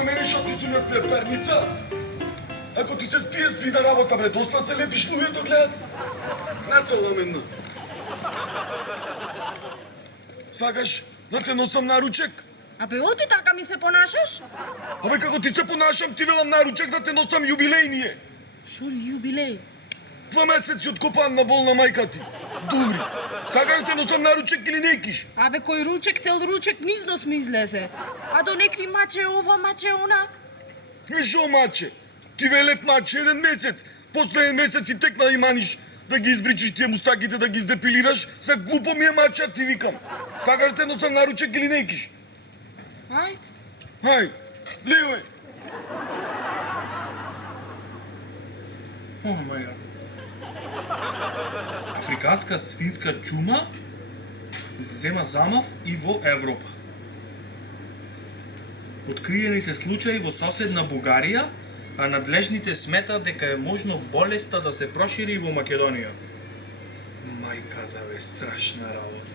на мене, защото ти си на степерница. Ако ти се спи на работа, бре, доста се лепиш, луѓето гледат. Не се ламенна. Сакаш да те носам наручек? Абе, оти така ми се понашаш? Абе, како ти се понашам, ти велам наручек да те носам юбилејние. Шо ли юбилеј? 2 месеци откопан на болна мајка ти. Добри. Сакаш да те носам наручек или некиш? Абе, кој ручек, цел ручек, низнос ми излезе. А до некри маче ова, маче она. Шо маче? Ти велев маче 1 месец. После 1 месец ти текна и маниш да ги избричиш тие мустаките, да ги издепилираш. Са глупо ми е маче, ти викам. Сакаш да те носам наручек или некиш? Ајде. Хај, левој. О, маја. Африканска свинска чума зема замав и во Европа. Откриени се случаи во соседна Бугарија, а надлежните сметаат дека е можно болеста да се прошири и во Македонија. Мајка за бе, страшна работа.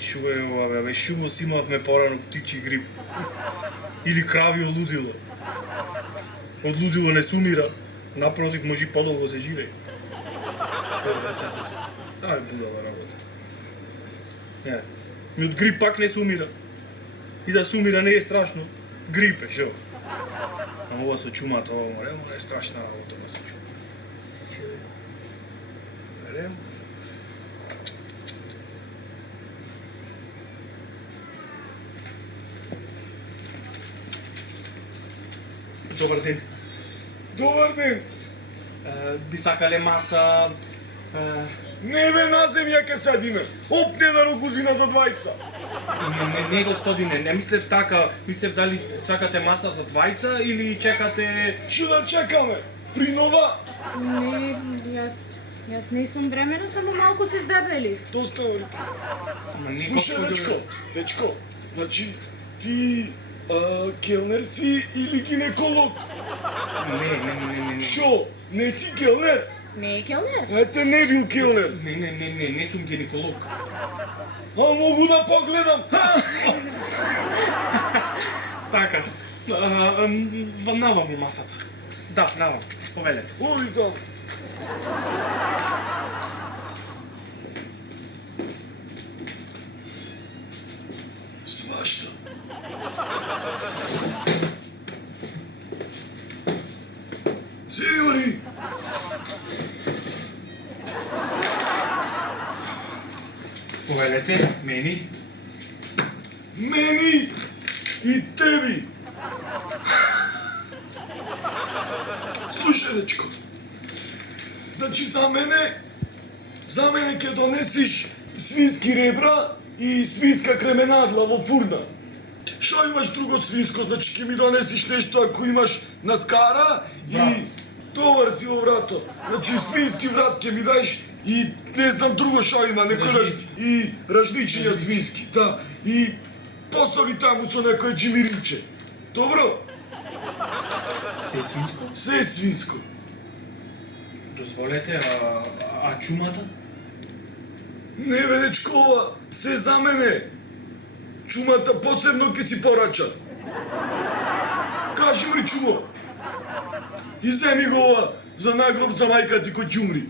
Шо е ова бе, шо си имавме порано птичи грип. Или крави лудило. Од лудило не се умира, напротив може и подолго се живее. Ај, будала работа. Не, ми од грип пак не се умира. И да се умира не е страшно. Грип е, шо? Ама ова со чумата, ова е страшна работа со чума. Берем. Добар ден. Добар ден. Би сакале маса... Не бе, на земја ке седиме. Опне на рогузина за двајца. Не, господине, не мислев така. Мислев дали сакате маса за двајца или чекате... Шо да чекаме? При нова? Не, јас не сум бремена, само малку се здебелив. Доста орите. Ама не, Слушай, господине. дечко, значи ти келнер си или гинеколог? Не. Шо? Не си келнер? Не е келнер? Ете, не бил келнер. Не сум гинеколог. А могу да погледам? Така. Навам масата. Да, навам. Повелете. Оди там. Свашта. Сигури. Повелете, мени. Мени и теби. Слушай, дечко. Значи за мене ќе донесиш свински ребра и свинска кременадла во фурна. Шо имаш друго свинско, значи ќе ми донесиш нешто ако имаш наскара и добар си во врато. Значи свински врат ќе ми даеш и не знам друго шо има, некојаш и ражничиња свински, да. И посоли таму со некој джимиринче. Добро? Се свинско? Се свинско. Дозволете, а чумата? Не бе, дечко, ова се за мене. Чумата посебно ќе си порача. Кажи ми, чумо. И земи го ова за нагроб за мајка ти кој ќе умри.